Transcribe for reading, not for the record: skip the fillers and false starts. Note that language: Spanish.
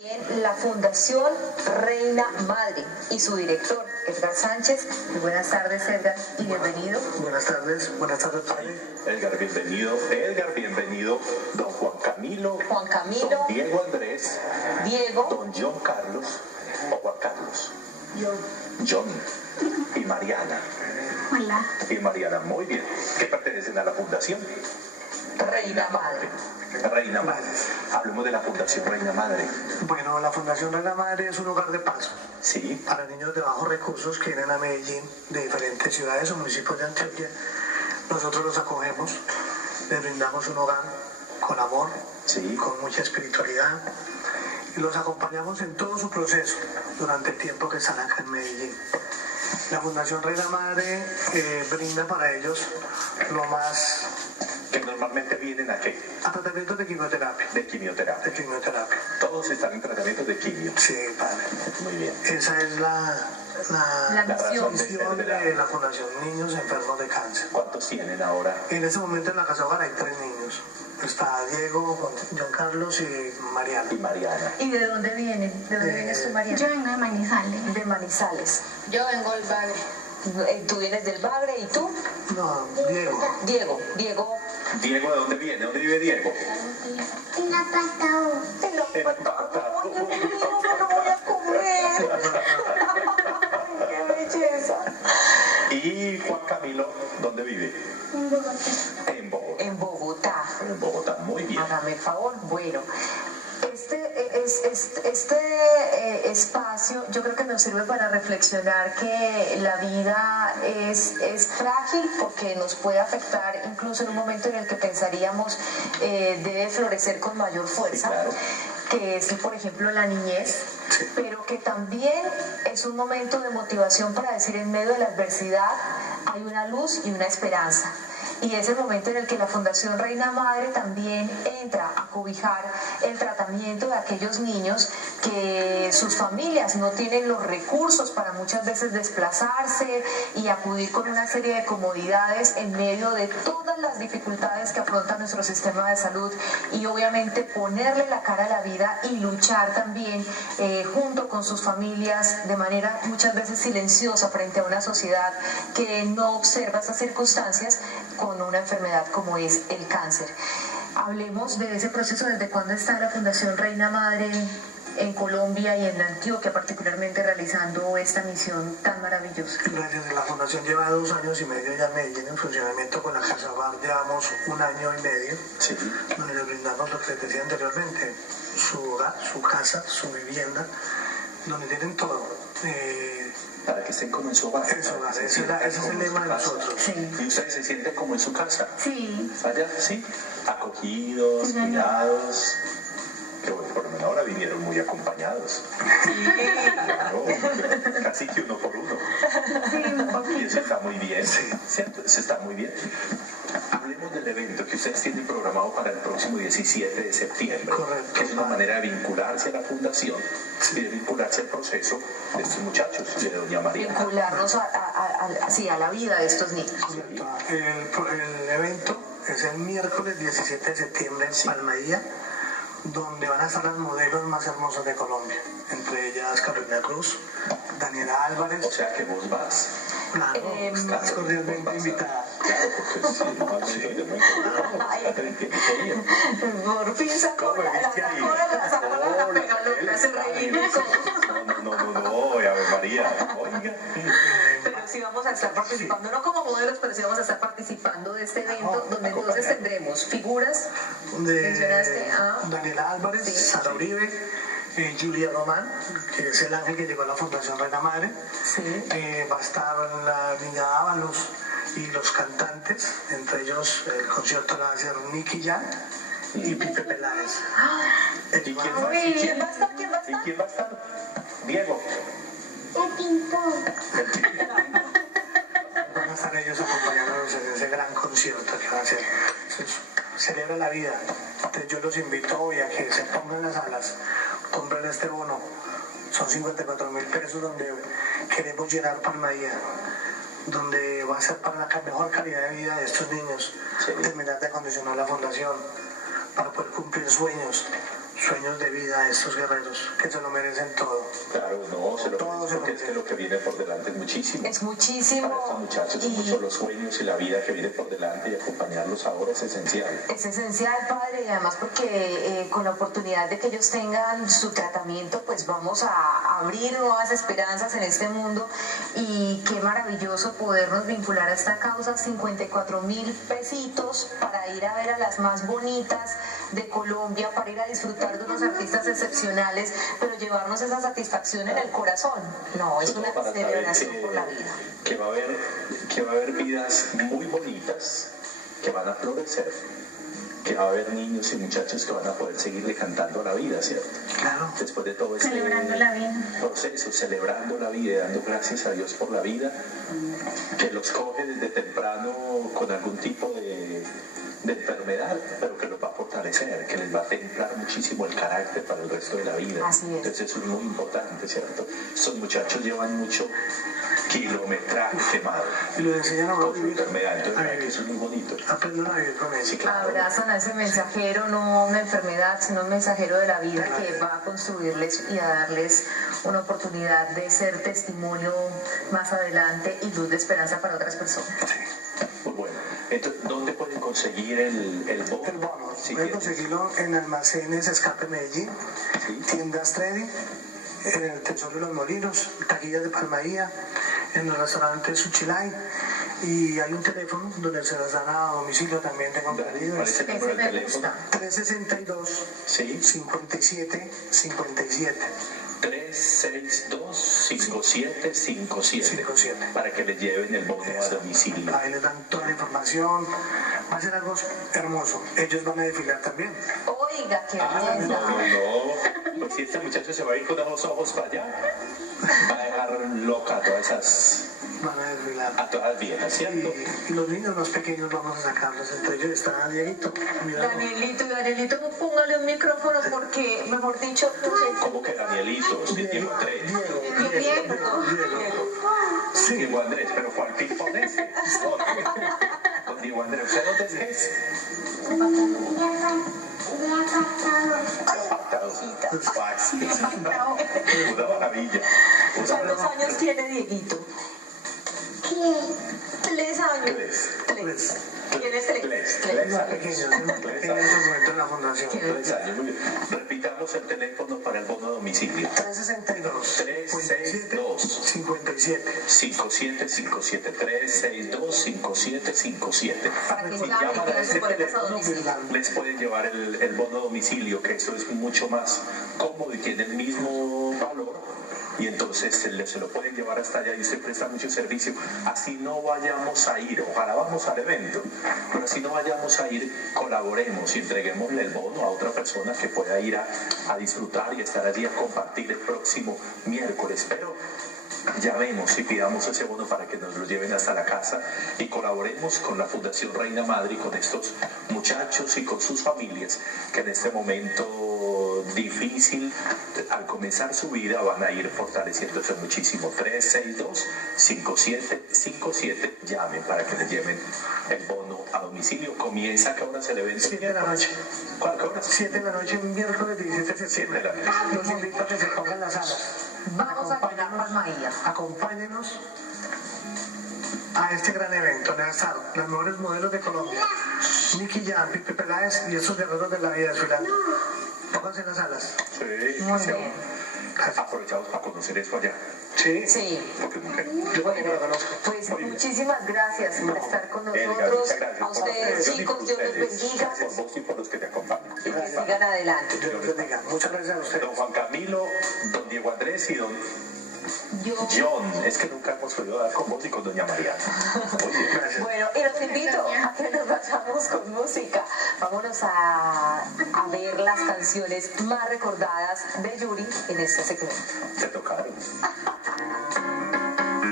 La Fundación Reina Madre y su director, Edgar Sánchez. Muy buenas tardes, Edgar, y bienvenido. Buenas tardes, padre. Edgar, bienvenido. Don Juan Camilo. Don Diego Andrés. Don John Carlos. O Juan Carlos. John. Y Mariana. Hola. Y Mariana, muy bien. ¿Qué pertenecen a la Fundación? Reina Madre. Reina Madre. Hablemos de la Fundación Reina Madre. Bueno, la Fundación Reina Madre es un hogar de paso. Sí. Para niños de bajos recursos que vienen a Medellín de diferentes ciudades o municipios de Antioquia. Nosotros los acogemos, les brindamos un hogar con amor, sí, con mucha espiritualidad y los acompañamos en todo su proceso durante el tiempo que están acá en Medellín. La Fundación Reina Madre brinda para ellos lo más... ¿Que normalmente vienen a qué? A tratamientos de quimioterapia. De quimioterapia. De quimioterapia. Todos están en tratamientos de quimio. Sí, padre. Muy bien. Esa es la misión de la Fundación Niños Enfermos de Cáncer. ¿Cuántos tienen ahora? En este momento en la Casa Hogar hay 3 niños. Está Diego, John Carlos y Mariana. ¿Y de dónde vienen? ¿De dónde vienes tú, Mariana? Yo vengo de Manizales. De Manizales. Yo vengo del Bagre. ¿Tú vienes del Bagre y tú? No, Diego. Diego. ¿Diego de dónde viene? ¿Dónde vive Diego? En la Patao. ¡Ay, Dios mío, me lo voy a comer! ¡Qué belleza! ¿Y Juan Camilo dónde vive? En Bogotá. En Bogotá. En Bogotá. En Bogotá, muy bien. Hágame el favor. Bueno, este espacio yo creo que nos sirve para reflexionar que la vida es frágil porque nos puede afectar incluso en un momento en el que pensaríamos debe florecer con mayor fuerza. Sí, claro. Que es, por ejemplo, la niñez, pero que también es un momento de motivación para decir en medio de la adversidad hay una luz y una esperanza. Y es el momento en el que la Fundación Reina Madre también entra a cobijar el tratamiento de aquellos niños que sus familias no tienen los recursos para muchas veces desplazarse y acudir con una serie de comodidades en medio de todas las dificultades que afronta nuestro sistema de salud y obviamente ponerle la cara a la vida y luchar también junto con sus familias de manera muchas veces silenciosa frente a una sociedad que no observa esas circunstancias con una enfermedad como es el cáncer. Hablemos de ese proceso, desde cuándo está la Fundación Reina Madre en Colombia y en Antioquia particularmente realizando esta misión tan maravillosa. Gracias. La Fundación lleva 2 años y medio ya en Medellín en funcionamiento con la Casa Hogar. Llevamos 1 año y medio, sí, donde les brindamos lo que les decía anteriormente, su hogar, su casa, su vivienda, donde tienen todo. Para que estén como en su hogar. Ese es el lema de nosotros. Sí. ¿Y ustedes se sienten como en su casa? Sí. ¿Allá? Sí. Acogidos, Sí. cuidados. Que bueno, por lo menos ahora vinieron muy acompañados. Claro, casi que 1 por 1. Sí, un poquito. Y eso está muy bien, ¿cierto? Eso está muy bien. Hablemos del evento que ustedes tienen programado para el próximo 17 de septiembre. Correcto. Que es una manera de vincularse a la fundación y de vincularse al proceso de estos muchachos y de doña María. Vincularnos a la vida de estos niños. Correcto. El evento es el miércoles 17 de septiembre en Palmaía, donde van a estar las modelos más hermosas de Colombia, entre ellas Carolina Cruz, Daniela Álvarez. O sea que vos vas. Claro, estás cordialmente invitada. Claro, porque si no vas Por fin sacó la pegaloca, se reivindicó. No, Ave María, oiga. Pero sí vamos a estar participando, no como modelos, pero sí vamos a estar participando de este evento, donde entonces tendremos figuras, mencionaste a Daniela Álvarez, sí, Sara Uribe, Julia Román, que es el ángel que llegó a la Fundación Reina Madre. sí. Va a estar la niña Ábalos y los cantantes, entre ellos el concierto la va a hacer Nicky Jam y Pipe Peláez. ¿Y quién va a estar? ¿Y quién va a estar? Diego. El ping-pong. Van a estar ellos acompañándonos en ese gran concierto que va a ser. Celebra la vida. Entonces yo los invito hoy a que se pongan las alas, compren este bono. Son 54.000 pesos donde queremos llenar Palmaía, donde va a ser para la mejor calidad de vida de estos niños, sí, terminar de acondicionar la fundación, para poder cumplir sueños sueños de vida a estos guerreros que se lo merecen todo. Claro, no, se lo Todo se porque es que lo que viene por delante es muchísimo. Es muchísimo. Para estos muchachos son muchos los sueños y la vida que viene por delante y acompañarlos ahora es esencial. Es esencial, padre, y además porque con la oportunidad de que ellos tengan su tratamiento, pues vamos a abrir nuevas esperanzas en este mundo y qué maravilloso podernos vincular a esta causa, 54.000 pesitos para ir a ver a las más bonitas de Colombia, para ir a disfrutar de unos artistas excepcionales, pero llevarnos esa satisfacción en el corazón. No, es una Para saber celebración por la vida. que va a haber vidas muy bonitas que van a florecer, que va a haber niños y muchachos que van a poder seguirle cantando a la vida, ¿cierto? Claro. Después de todo este Celebrando la vida. proceso, celebrando la vida y dando gracias a Dios por la vida, que los coge desde temprano con algún tipo de enfermedad, pero que los va a fortalecer, que les va a templar muchísimo el carácter para el resto de la vida. Así es. Entonces eso es muy importante, ¿cierto? Estos muchachos llevan mucho kilometraje quemado Y los enseñan a con su vivir. enfermedad, entonces A ¿verdad que vivir. eso es muy bonito. Aprendan a vivir con Sí, eso. claro. Abrazan a ese mensajero, no una enfermedad, sino un mensajero de la vida que va a construirles y a darles una oportunidad de ser testimonio más adelante y luz de esperanza para otras personas. Muy bueno. Entonces, ¿dónde pueden conseguir el bono? El bono, Sí, pueden bien. conseguirlo en almacenes Escape Medellín, Sí. tiendas Tredi, en el Tesoro de los Molinos, taquillas de Palmaía, en los restaurantes Suchilay, y hay un teléfono donde se las dan a domicilio también, tengo entendido, ¿Cuál es es el número Ese de me teléfono? gusta. 362 Sí. 57 57. 362-5757 para que les lleven el bono a domicilio. Ahí les dan toda la información, va a ser algo hermoso. Ellos van a desfilar también. Oiga, qué No, belleza. no, pues si este muchacho se va a ir con los ojos para allá, va a dejar loca a todas Van a desfilar. las viejas, ¿cierto? Y los niños más pequeños vamos a sacarlos. Entre ellos está Dieguito. Míralo. Danielito, póngale un micrófono porque, mejor dicho, ¿Cómo que Danielito? Si Diego Andrés. Diego. Sí. Diego Andrés, pero ¿cuál ping-pong es ese? No, don Diego Andrés, ¿usted dónde es? Una maravilla. ¿cuántos años tiene Dieguito? ¿Qué? 3 años. Tres. Tienes tres. Tres Más años. pequeños, en este momento en la fundación. 3 años, muy bien. Repitamos el teléfono para el bono a domicilio. 362 362 57 5757 362 5757. Para que Si llamen y llaman a pidan sus ese boletas a teléfono, domicilio. les pueden llevar el bono a domicilio, que eso es mucho más cómodo y tiene el mismo valor. Y entonces se lo pueden llevar hasta allá y usted presta mucho servicio. Así no vayamos a ir, ojalá vamos al evento, pero así no vayamos a ir, colaboremos y entreguémosle el bono a otra persona que pueda ir a disfrutar y estar allí a compartir el próximo miércoles. Pero llamemos y pidamos ese bono para que nos lo lleven hasta la casa y colaboremos con la Fundación Reina Madre y con estos muchachos y con sus familias que en este momento difícil, al comenzar su vida, van a ir fortaleciéndose muchísimo. 362-5757, llamen para que les lleven el bono a domicilio. ¿Comienza a qué hora se le vende? 7 de la noche. ¿Cuál hora? 7 de la noche, miércoles 17 de 7 de septiembre. la noche. Los invito a que se pongan las alas. Vamos a ganar Palmaía. Acompáñenos a este gran evento. Donde están las mejores modelos de Colombia. Nicky Jam, Pipe Peláez y esos guerreros de la vida desfilando. Pónganse las alas. Sí, Muy que sea- bien. aprovechamos para conocer esto allá. Sí. Sí. Porque nunca. Yo porque no lo conozco. Pues Muy bien. muchísimas gracias por estar con Edgar, nosotros. muchas gracias A por ustedes, ustedes y chicos, por Dios los ustedes, bendiga por vos y por los que te acompañan. y que sigan adelante. Dios los bendiga. Muchas gracias a ustedes. Don Juan Camilo, don Diego Andrés y don Yo, John. Es que nunca hemos podido dar con vos y con doña Mariana. Oye, gracias. bueno, y los invito a que nos vayamos con música. Vámonos a ver las canciones más recordadas de Yuri en este segmento. Te tocaron.